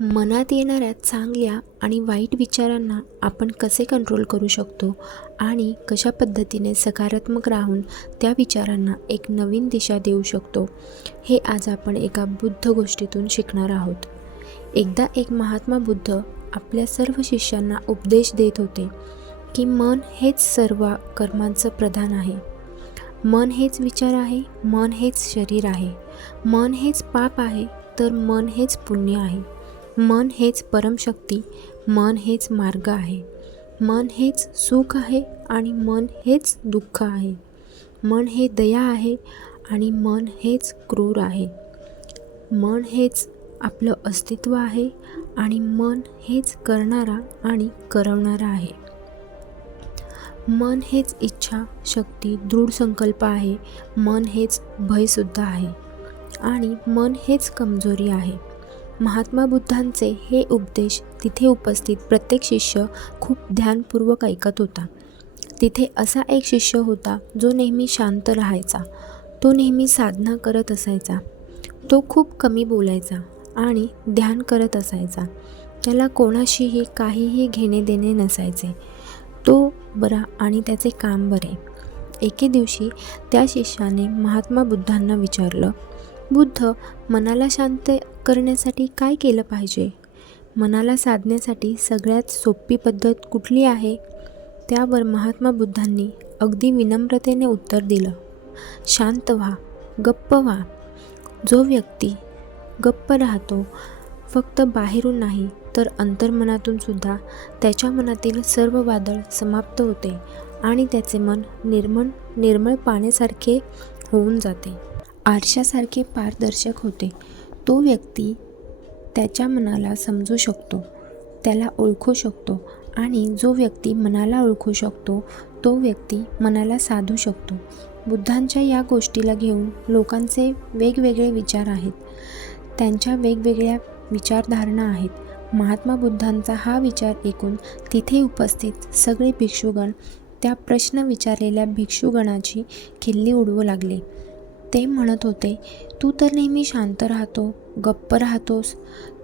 मनात येणाऱ्या चांगल्या आणि वाईट विचारांना आपण कसे कंट्रोल करू शकतो आणि कशा पद्धतीने सकारात्मक राहून त्या विचारांना एक नवीन दिशा देऊ शकतो, हे आज आपण एका बुद्ध गोष्टीतून शिकणार आहोत. एकदा एक महात्मा बुद्ध आपल्या सर्व शिष्यांना उपदेश देत होते की मन हेच सर्व कर्मांचं प्रधान आहे. मन हेच विचार आहे, मन हेच शरीर आहे, मन हेच पाप आहे, तर मन हेच पुण्य आहे. मन हेच परमशक्ती, मन हेच मार्ग आहे. मन हेच सुख आहे आणि मन हेच दुःख आहे. मन हे दया आहे आणि मन हेच क्रूर आहे. मन हेच आपलं अस्तित्व आहे आणि मन हेच करणारा आणि करवणारा आहे. मन हेच इच्छा, शक्ती, दृढ संकल्प आहे. मन हेच भयसुद्धा आहे आणि मन हेच कमजोरी आहे. महात्मा बुद्धांचे हे उपदेश तिथे उपस्थित प्रत्येक शिष्य खूप ध्यानपूर्वक ऐकत होता. तिथे असा एक शिष्य होता जो नेहमी शांत राहायचा. तो नेहमी साधना करत असायचा. तो खूप कमी बोलायचा आणि ध्यान करत असायचा. त्याला कोणाशीही काहीही घेणे देणे नसायचे. तो बरा आणि त्याचे काम बरे. एके दिवशी त्या शिष्याने महात्मा बुद्धांना विचारलं, बुद्ध, मनाला शांत करण्यासाठी काय केलं पाहिजे? मनाला साधण्यासाठी सगळ्यात सोपी पद्धत कुठली आहे? त्यावर महात्मा बुद्धांनी अगदी विनम्रतेने उत्तर दिलं, शांत व्हा, गप्प व्हा. जो व्यक्ती गप्प राहतो, फक्त बाहेरून नाही तर अंतर्मनातून सुद्धा त्याच्या मनातील सर्व वादळ समाप्त होते आणि त्याचे मन निर्मळ पाण्यासारखे होऊन जाते, आरशासारखे पारदर्शक होते. तो व्यक्ती त्याच्या मनाला समजू शकतो, त्याला ओळखू शकतो आणि जो व्यक्ती मनाला ओळखू शकतो तो व्यक्ती मनाला साधू शकतो. बुद्धांच्या या गोष्टीला घेऊन लोकांचे वेगवेगळे विचार आहेत. त्यांच्या वेगवेगळ्या विचारधारणा आहेत. महात्मा बुद्धांचा हा विचार ऐकून तिथे उपस्थित सगळे भिक्षुगण त्या प्रश्न विचारलेल्या भिक्षुगणाची खिल्ली उडवू लागले. ते म्हणत होते, तू तर नेहमी शांत राहतो, गप्प राहतोस,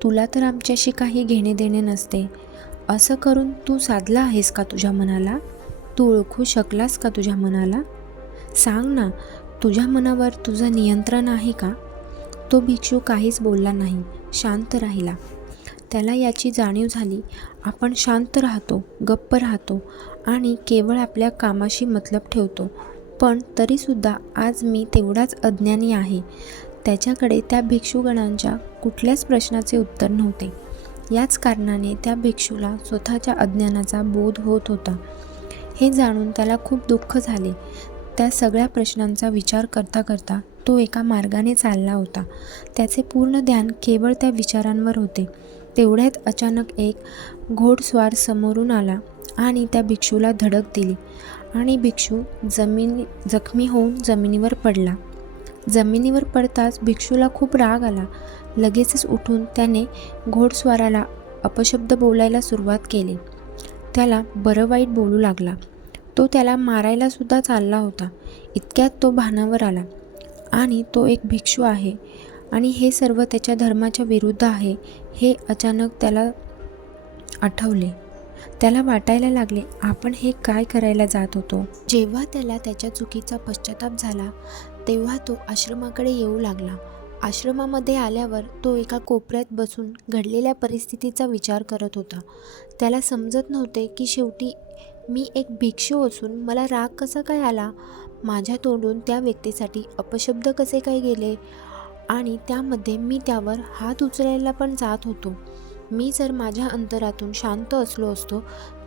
तुला तर आमच्याशी काही घेणे देणे नसते. असं करून तू साधला आहेस का तुझ्या मनाला? तू ओळखू शकलास का तुझ्या मनाला? सांग ना, तुझ्या मनावर तुझं नियंत्रण आहे का? तो भिक्षू काहीच बोलला नाही, शांत राहिला. त्याला याची जाणीव झाली, आपण शांत राहतो, गप्प राहतो आणि केवळ आपल्या कामाशी मतलब ठेवतो, पण तरीसुद्धा आज मी तेवढाच अज्ञानी आहे. त्याच्याकडे त्या भिक्षुगणांच्या कुठल्याच प्रश्नाचे उत्तर नव्हते. याच कारणाने त्या भिक्षूला स्वतःच्या अज्ञानाचा बोध होत होता. हे जाणून त्याला खूप दुःख झाले. त्या सगळ्या प्रश्नांचा विचार करता करता तो एका मार्गाने चालला होता. त्याचे पूर्ण ध्यान केवळ त्या विचारांवर होते. तेवढ्यात अचानक एक घोडस्वार समोरून आला आणि त्या भिक्षूला धडक दिली आणि भिक्षू जखमी होऊन जमिनीवर पडला. जमिनीवर पडताच भिक्षूला खूप राग आला. लगेचच उठून त्याने घोडस्वाराला अपशब्द बोलायला सुरुवात केली. त्याला बरं वाईट बोलू लागला. तो त्याला मारायला सुद्धा चालला होता. इतक्यात तो भानावर आला आणि तो एक भिक्षू आहे आणि हे सर्व त्याच्या धर्माच्या विरुद्ध आहे हे अचानक त्याला आठवले. त्याला वाटायला लागले, आपण हे काय करायला जात होतो. जेव्हा त्याला त्याच्या चुकीचा पश्चाताप झाला तेव्हा तो आश्रमाकडे येऊ लागला. आश्रमामध्ये आल्यावर तो एका कोपऱ्यात बसून घडलेल्या परिस्थितीचा विचार करत होता. त्याला समजत नव्हते की शेवटी मी एक भिक्षू असून मला राग कसा काय आला, माझ्या तोंडून त्या व्यक्तीसाठी अपशब्द कसे काय गेले आणि त्यामध्ये मी त्यावर हात उचलायला पण जात होतो. मी जर माझ्या अंतरातून शांत असलो असतो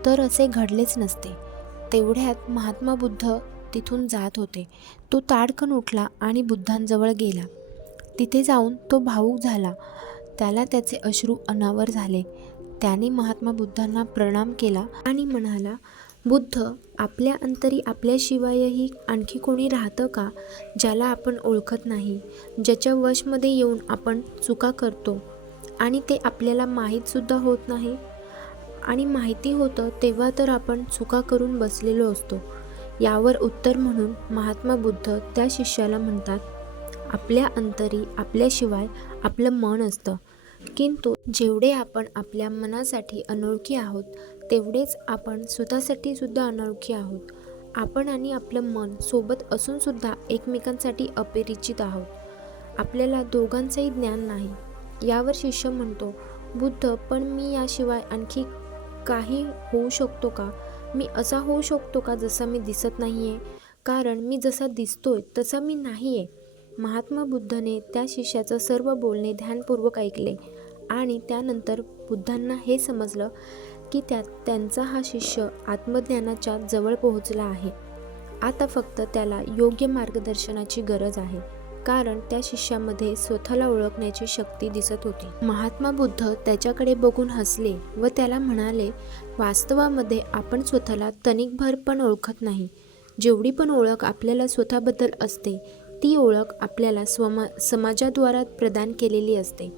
तर असे घडलेच नसते. तेवढ्यात महात्मा बुद्ध तिथून जात होते. तो ताडकन उठला आणि बुद्धांजवळ गेला. तिथे जाऊन तो भावूक झाला. त्याला त्याचे अश्रू अनावर झाले. त्याने महात्मा बुद्धांना प्रणाम केला आणि म्हणाला, बुद्ध, आपल्या अंतरी आपल्याशिवायही आणखी कोणी राहतं का ज्याला आपण ओळखत नाही, ज्याच्या वशमध्ये येऊन आपण चुका करतो आणि ते आपल्याला माहीतसुद्धा होत नाही? आणि माहिती होतं तेव्हा तर आपण चुका करून बसलेलो असतो. यावर उत्तर म्हणून महात्मा बुद्ध त्या शिष्याला म्हणतात, आपल्या अंतरी आपल्याशिवाय आपलं मन असतं. किंतु जेवढे आपण आपल्या मनासाठी अनोळखी आहोत, तेवढेच आपण स्वतःसाठी सुद्धा अनोळखी आहोत. आपण आणि आपलं मन सोबत असून सुद्धा एकमेकांसाठी अपरिचित आहोत. आपल्याला दोघांचंही ज्ञान नाही. यावर शिष्य म्हणतो, बुद्ध, पण मी याशिवाय आणखी काही होऊ शकतो का? मी असा होऊ शकतो का जसा मी दिसत नाहीये? कारण मी जसा दिसतोय तसा मी नाहीये. महात्मा बुद्धाने त्या शिष्याचं सर्व बोलणे ध्यानपूर्वक ऐकले आणि त्यानंतर बुद्धांना हे समजलं की त्यांचा हा शिष्य आत्मज्ञानाच्या जवळ पोहोचला आहे. आता फक्त त्याला योग्य मार्गदर्शनाची गरज आहे, कारण त्या शिष्यामध्ये स्वतःला ओळखण्याची शक्ती दिसत होती. महात्मा बुद्ध त्याच्याकडे बघून हसले व त्याला म्हणाले, वास्तवामध्ये आपण स्वतःला तनिकभर पण ओळखत नाही. जेवढी पण ओळख आपल्याला स्वतःबद्दल असते, ती ओळख आपल्याला समाजाद्वारा प्रदान केलेली असते.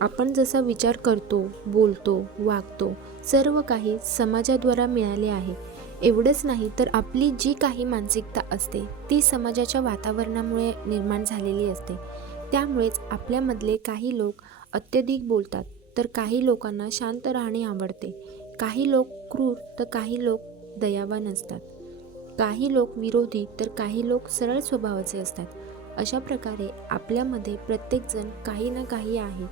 आपण जसा विचार करतो, बोलतो, वागतो, सर्व काही समाजाद्वारा मिळाले आहे. एवढंच नाही तर आपली जी काही मानसिकता असते ती समाजाच्या वातावरणामुळे निर्माण झालेली असते. त्यामुळेच आपल्यामधले काही लोक अत्यधिक बोलतात, तर काही लोकांना शांत राहणे आवडते. काही लोक क्रूर तर काही लोक दयावान असतात. काही लोक विरोधी तर काही लोक सरळ स्वभावाचे असतात. अशा प्रकारे आपल्यामध्ये प्रत्येकजण काही ना काही आहे.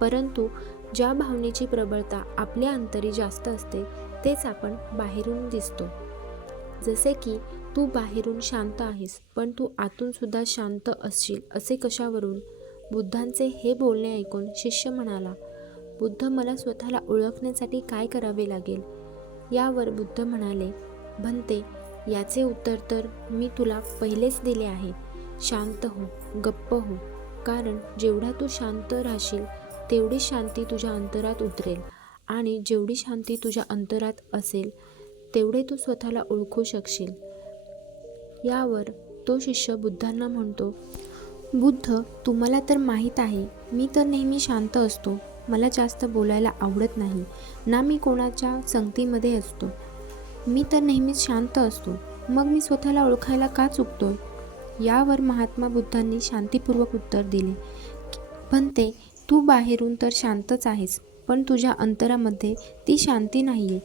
परंतु ज्या भावनेची प्रबळता आपल्या अंतरी जास्त असते तेच आपण बाहेरून दिसतो. जसे की तू बाहेरून शांत आहेस, पण तू आतून सुद्धा शांत असशील असे कशावरून? बुद्धांचे हे बोलणे ऐकून शिष्य म्हणाला, बुद्ध, मला स्वतःला ओळखण्यासाठी काय करावे लागेल? यावर बुद्ध म्हणाले, भन्ते, याचे उत्तर तर मी तुला पहिलेच दिले आहे. शांत हो, गप्प हो. कारण जेवढा तू शांत राहशील तेवढी शांती तुझ्या अंतरात उतरेल आणि जेवढी शांती तुझ्या अंतरात असेल तेवढे तू स्वतःला ओळखू शकशील. यावर तो शिष्य बुद्धांना म्हणतो, बुद्ध, तुम्हाला तर माहीत आहे मी तर नेहमी शांत असतो. मला जास्त बोलायला आवडत नाही, ना मी कोणाच्या संगतीमध्ये असतो. मी तर नेहमीच शांत असतो. मग मी स्वतःला ओळखायला का चुकतोय? यावर महात्मा बुद्धांनी शांतीपूर्वक उत्तर दिले, भन्ते, तू बाहेरून तर शांतच आहेस, पण तुझ्या अंतरामध्ये ती शांती नाहीये.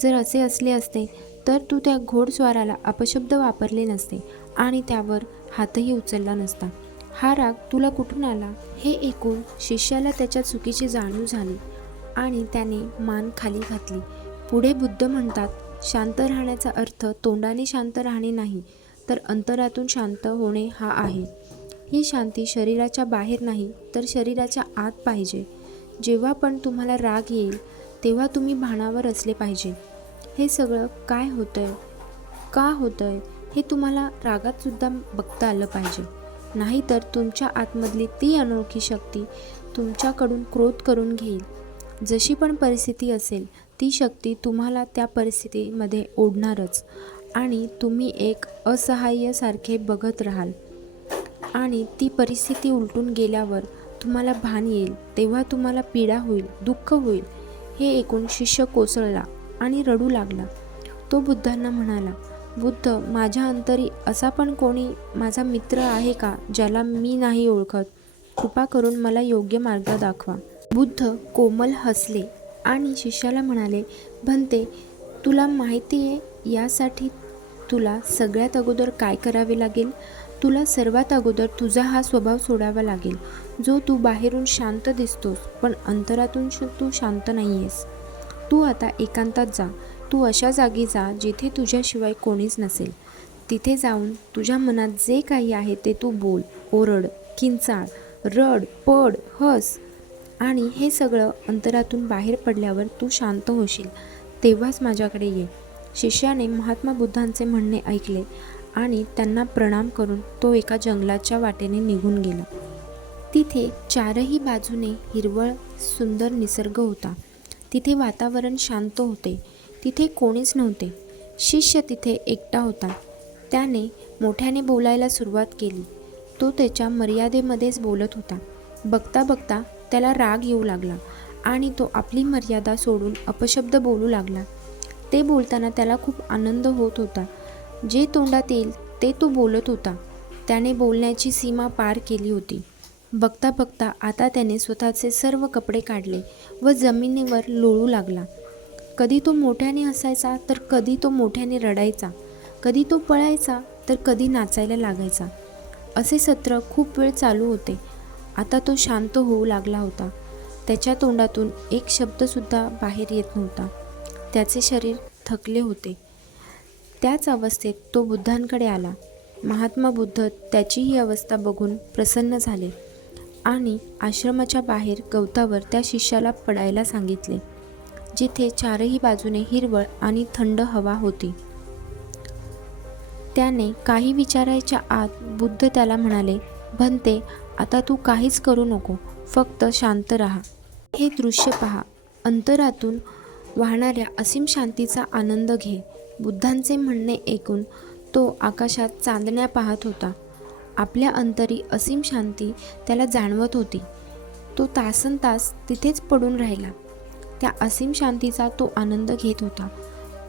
जर असे असले असते तर तू त्या घोडस्वाराला अपशब्द वापरले नसते आणि त्यावर हातही उचलला नसता. हा राग तुला कुठून आला? हे ऐकून शिष्याला त्याच्या चुकीची जाणीव झाली आणि त्याने मान खाली घातली. पुढे बुद्ध म्हणतात, शांत राहण्याचा अर्थ तोंडाने शांत राहणे नाही, तर अंतरातून शांत होणे हा आहे. ही शांती शरीराच्या बाहेर नाही, तर शरीराच्या आत पाहिजे. जेव्हा पण तुम्हाला राग येईल तेव्हा तुम्ही भानावर असले पाहिजे. हे सगळं काय होतंय, का होतंय हे तुम्हाला रागात सुद्धा बघता आलं पाहिजे. नाहीतर तुमच्या आतमधली ती अनोळखी शक्ती तुमच्याकडून क्रोध करून घेईल. जशी पण परिस्थिती असेल ती शक्ती तुम्हाला त्या परिस्थितीमध्ये ओढणारच आणि तुम्ही एक असहाय्यासारखे बघत राहाल आणि ती परिस्थिती उलटून गेल्यावर तुम्हाला भान येईल, तेव्हा तुम्हाला पीडा होईल, दुःख होईल. हे ऐकून शिष्य कोसळला आणि रडू लागला. तो बुद्धांना म्हणाला, बुद्ध, माझ्या अंतरी असा पण कोणी माझा मित्र आहे का ज्याला मी नाही ओळखत? कृपा करून मला योग्य मार्ग दाखवा. बुद्ध कोमल हसले आणि शिष्याला म्हणाले, भन्ते, तुला माहिती आहे यासाठी तुला सगळ्यात अगोदर काय करावे लागेल? तुला सर्वात अगोदर तुझा हा स्वभाव सोडावा लागेल, जो तू बाहेरून शांत दिसतोस पण अंतरातून तू शांत नाही आहेस. तू आता एकांतात जा. तू अशा जागी जा जिथे तुझ्याशिवाय कोणीच नसेल. तिथे जाऊन तुझ्या मनात जे काही आहे ते तू बोल, ओरड, किंचाळ, रड, पड, हस आणि हे सगळं अंतरातून बाहेर पडल्यावर तू शांत होशील. तेव्हाच माझ्याकडे ये. शिष्याने महात्मा बुद्धांचे म्हणणे ऐकले आणि त्यांना प्रणाम करून तो एका जंगलाच्या वाटेने निघून गेला. तिथे चारही बाजूने हिरवळ सुंदर निसर्ग होता. तिथे वातावरण शांत होते. तिथे कोणीच नव्हते. शिष्य तिथे एकटा होता. त्याने मोठ्याने बोलायला सुरुवात केली. तो त्याच्या मर्यादेमध्येच बोलत होता. बघता बघता त्याला राग येऊ लागला आणि तो आपली मर्यादा सोडून अपशब्द बोलू लागला. ते बोलताना त्याला खूप आनंद होत होता. जे तोंडात येईल ते तो बोलत होता. त्याने बोलण्याची सीमा पार केली होती. बघता बघता आता त्याने स्वतःचे सर्व कपडे काढले व जमिनीवर लोळू लागला. कधी तो मोठ्याने हसायचा तर कधी तो मोठ्याने रडायचा, कधी तो पळायचा तर कधी नाचायला लागायचा. असे सत्र खूप वेळ चालू होते. आता तो शांत होऊ लागला होता. त्याच्या तोंडातून एक शब्दसुद्धा बाहेर येत नव्हता. त्याचे शरीर थकले होते. त्याच अवस्थेत तो बुद्धांकडे आला. महात्मा बुद्ध त्याची ही अवस्था बघून प्रसन्न झाले आणि आश्रमाच्या बाहेर गवतावर त्या शिष्याला पडायला सांगितले, जिथे चारही बाजूने हिरवळ आणि थंड हवा होती. त्याने काही विचारायच्या आत बुद्ध त्याला म्हणाले, "भंते, आता तू काहीच करू नको, फक्त शांत राहा. हे दृश्य पहा. अंतरातून वाहणाऱ्या असीम शांतीचा आनंद घे." बुद्धांचे म्हणणे ऐकून तो आकाशात चांदण्या पाहत होता. आपल्या अंतरी असीम शांती त्याला जाणवत होती. तो तासनतास तिथेच पडून राहिला. त्या असीम शांतीचा तो आनंद घेत होता.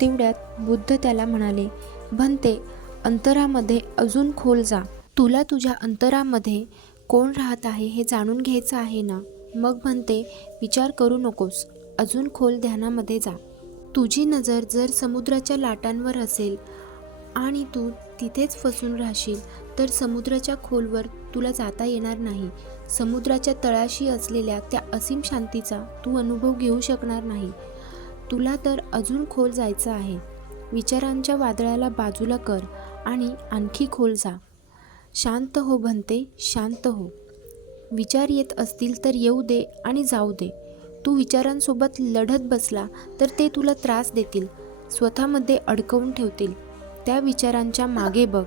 तेवढ्यात बुद्ध त्याला म्हणाले, "भंते, अंतरामध्ये अजून खोल जा. तुला तुझ्या अंतरामध्ये कोण राहत आहे हे जाणून घ्यायचं आहे ना? मग भंते, विचार करू नकोस, अजून खोल ध्यानामध्ये जा. तुझी नजर जर समुद्राच्या लाटांवर असेल आणि तू तिथेच फसून राहशील तर समुद्राच्या खोलवर तुला जाता येणार नाही. समुद्राच्या तळाशी असलेल्या त्या असीम शांतीचा तू अनुभव घेऊ शकणार नाही. तुला तर अजून खोल जायचं आहे. विचारांच्या वादळाला बाजूला कर आणि आणखी खोल जा. शांत हो भंते, शांत हो. विचार येत असतील तर येऊ दे आणि जाऊ दे. तू विचारांसोबत लढत बसला तर ते तुला त्रास देतील, स्वतःमध्ये अडकवून ठेवतील. त्या विचारांच्या मागे बघ.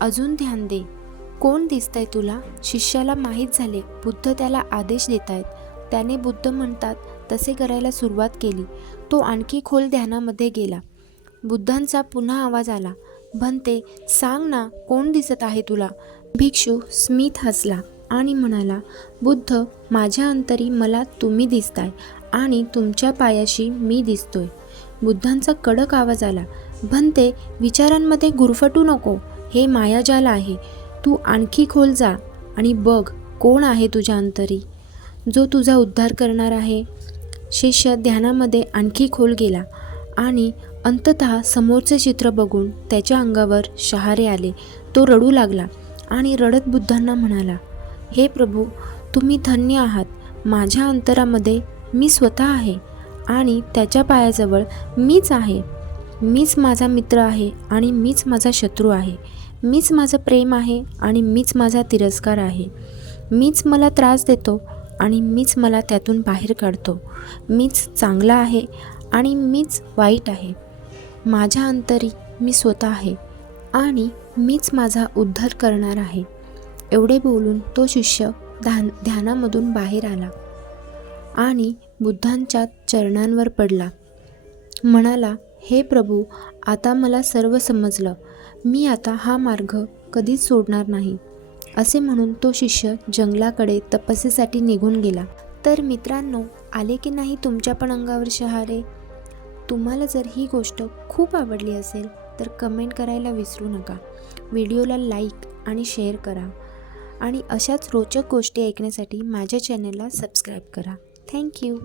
अजून ध्यान दे. कोण दिसतंय तुला?" शिष्याला माहीत झाले बुद्ध त्याला आदेश देत आहेत. त्याने बुद्ध म्हणतात तसे करायला सुरुवात केली. तो आणखी खोल ध्यानामध्ये गेला. बुद्धांचा पुन्हा आवाज आला, "भंते, सांग ना, कोण दिसत आहे तुला?" भिक्षू स्मित हसला आणि म्हणाला, "बुद्ध, माझ्या अंतरी मला तुम्ही दिसताय आणि तुमच्या पायाशी मी दिसतोय." बुद्धांचा कडक आवाज आला, "भंते, विचारांमध्ये गुरफटू नको. हे मायाजाल आहे. तू आणखी खोल जा आणि बघ कोण आहे तुझ्या अंतरी, जो तुझा उद्धार करणार आहे." शिष्य ध्यानामध्ये आणखी खोल गेला आणि अंततः समोरचे चित्र बघून त्याच्या अंगावर शहारे आले. तो रडू लागला आणि रडत बुद्धांना म्हणाला, "हे प्रभू, तुम्ही धन्य आहात. माझ्या अंतरामध्ये मी स्वतः आहे आणि त्याच्या पायाजवळ मीच आहे. मीच माझा मित्र आहे आणि मीच माझा शत्रू आहे. मीच माझं प्रेम आहे आणि मीच माझा तिरस्कार आहे. मीच मला त्रास देतो आणि मीच मला त्यातून बाहेर काढतो. मीच चांगला आहे आणि मीच वाईट आहे. माझ्या अंतरी मी स्वतः आहे आणि मीच माझा उद्धार करणार आहे." एवढे बोलून तो शिष्य ध्यानामधून बाहेर आला आणि बुद्धांच्या चरणांवर पडला. म्हणाला, "हे प्रभू, आता मला सर्व समजलं. मी आता हा मार्ग कधीच सोडणार नाही." असे म्हणून तो शिष्य जंगलाकडे तपस्येसाठी निघून गेला. तर मित्रांनो, आले की नाही तुमच्या पण अंगावर शहारे? तुम्हाला जर ही गोष्ट खूप आवडली असेल तर कमेंट करायला विसरू नका. व्हिडिओला लाईक आणि शेअर करा आणि अशाच रोचक गोष्टी ऐकण्यासाठी माझ्या चॅनलला सबस्क्राईब करा. थँक्यू.